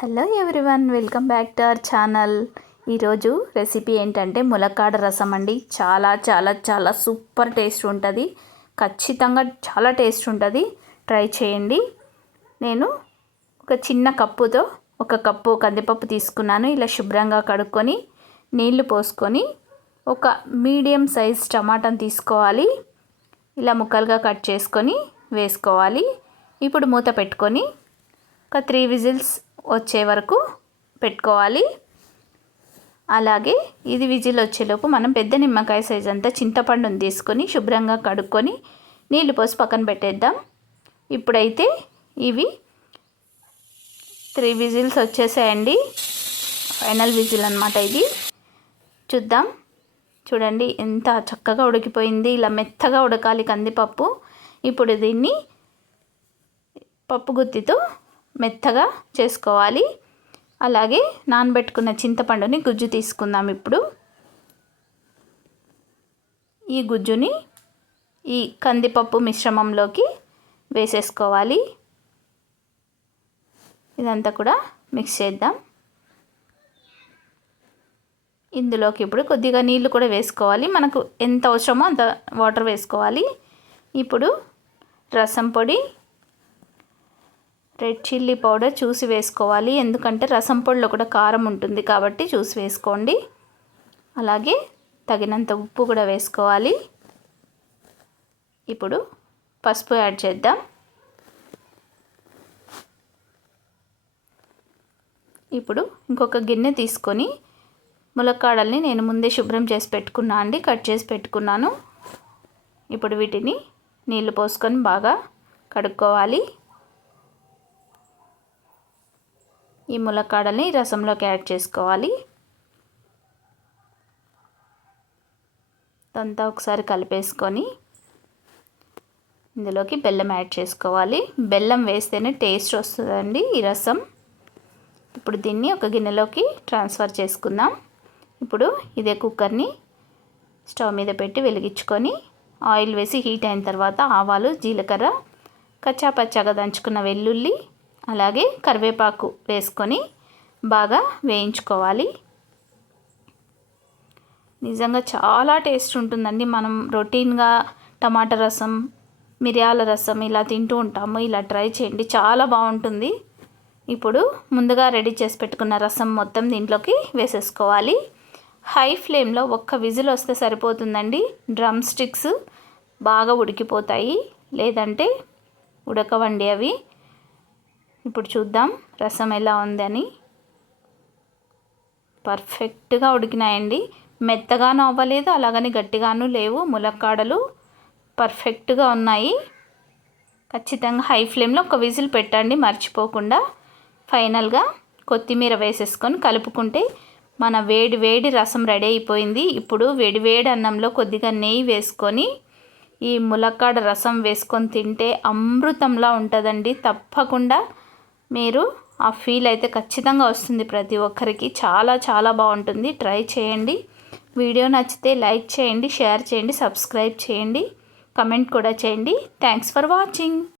Hello everyone, welcome back to our channel. ఈరోజు recipe ఏంటంటే ములక్కాడ రసం అండి. చాలా చాలా చాలా సూపర్ టేస్ట్ ఉంటుంది. ఖచ్చితంగా చాలా టేస్ట్ ఉంటుంది. ట్రై చేయండి. నేను ఒక చిన్న కప్పుతో ఒక కప్పు కందిపప్పు తీసుకున్నాను. ఇలా శుభ్రంగా కడుక్కొని నీళ్లు పోసుకొని ఒక మీడియం సైజ్ టమాటాను తీసుకోవాలి. ఇలా ముక్కలుగా కట్ చేసుకొని వేసుకోవాలి. ఇప్పుడు మూత పెట్టుకొని ఒక 3 విజిల్స్ వచ్చే వరకు పెట్టుకోవాలి. అలాగే ఇది విజిల్ వచ్చేలోపు మనం పెద్ద నిమ్మకాయ సైజ్ అంతా చింతపండుని తీసుకొని శుభ్రంగా కడుక్కొని నీళ్లు పోసి పక్కన పెట్టేద్దాం. ఇప్పుడైతే ఇవి 3 విజిల్స్ వచ్చేసాయండి. ఫైనల్ విజిల్ అన్నమాట ఇది. చూద్దాం. చూడండి ఎంత చక్కగా ఉడికిపోయింది. ఇలా మెత్తగా ఉడకాలి కందిపప్పు. ఇప్పుడు దీన్ని పప్పు గుత్తితో మెత్తగా చేసుకోవాలి. అలాగే నానబెట్టుకున్న చింతపండుని గుజ్జు తీసుకుందాం. ఇప్పుడు ఈ గుజ్జుని ఈ కందిపప్పు మిశ్రమంలోకి వేసేసుకోవాలి. ఇదంతా కూడా మిక్స్ చేద్దాం. ఇందులోకి ఇప్పుడు కొద్దిగా నీళ్లు కూడా వేసుకోవాలి. మనకు ఎంత అవసరమో అంత వాటర్ వేసుకోవాలి. ఇప్పుడు రసం పొడి, రెడ్ చిల్లీ పౌడర్ చూసి వేసుకోవాలి. ఎందుకంటే రసం పొడిలో కూడా కారం ఉంటుంది కాబట్టి చూసి వేసుకోండి. అలాగే తగినంత ఉప్పు కూడా వేసుకోవాలి. ఇప్పుడు పసుపు యాడ్ చేద్దాం. ఇప్పుడు ఇంకొక గిన్నె తీసుకొని ములక్కాడల్ని నేను ముందే శుభ్రం చేసి పెట్టుకున్నా అండి. కట్ చేసి పెట్టుకున్నాను. ఇప్పుడు వీటిని నీళ్లు పోసుకొని బాగా కడుక్కోవాలి. ఈ ములక్కాడల్ని రసంలోకి యాడ్ చేసుకోవాలి. అంతా ఒకసారి కలిపేసుకొని ఇందులోకి బెల్లం యాడ్ చేసుకోవాలి. బెల్లం వేస్తేనే టేస్ట్ వస్తుందండి ఈ రసం. ఇప్పుడు దీన్ని ఒక గిన్నెలోకి ట్రాన్స్ఫర్ చేసుకుందాం. ఇప్పుడు ఇదే కుక్కర్ని స్టవ్ మీద పెట్టి వెలిగించుకొని ఆయిల్ వేసి హీట్ అయిన తర్వాత ఆవాలు, జీలకర్ర, కచ్చా పచ్చాగా దంచుకున్న వెల్లుల్లి, అలాగే కరివేపాకు వేసుకొని బాగా వేయించుకోవాలి. నిజంగా చాలా టేస్ట్ ఉంటుందండి. మనం రొటీన్గా టమాటా రసం, మిరియాల రసం ఇలా తింటూ ఉంటాము. ఇలా ట్రై చేయండి, చాలా బాగుంటుంది. ఇప్పుడు ముందుగా రెడీ చేసి పెట్టుకున్న రసం మొత్తం దీంట్లోకి వేసేసుకోవాలి. హై ఫ్లేమ్లో ఒక్క విజిల్ వస్తే సరిపోతుందండి. డ్రమ్ స్టిక్స్ బాగా ఉడికిపోతాయి, లేదంటే ఉడకవండి అవి. ఇప్పుడు చూద్దాం రసం ఎలా ఉందని. పర్ఫెక్ట్గా ఉడికినాయండి. మెత్తగాను అవ్వలేదు, అలాగని గట్టిగాను లేవు. ములక్కాడలు పర్ఫెక్ట్గా ఉన్నాయి. ఖచ్చితంగా హై ఫ్లేమ్లో ఒక విజిల్ పెట్టండి మర్చిపోకుండా. ఫైనల్గా కొత్తిమీర వేసేసుకొని కలుపుకుంటే మన వేడి వేడి రసం రెడీ అయిపోయింది. ఇప్పుడు వేడి వేడి అన్నంలో కొద్దిగా నెయ్యి వేసుకొని ఈ ములక్కాడ రసం వేసుకొని తింటే అమృతంలా ఉంటుందండి. తప్పకుండా మీరు ఆ ఫీల్ అయితే ఖచ్చితంగా వస్తుంది ప్రతి ఒక్కరికి. చాలా చాలా బాగుంటుంది. ట్రై చేయండి. వీడియో నచ్చితే లైక్ చేయండి, షేర్ చేయండి, సబ్స్క్రైబ్ చేయండి, కమెంట్ కూడా చేయండి. Thanks for watching.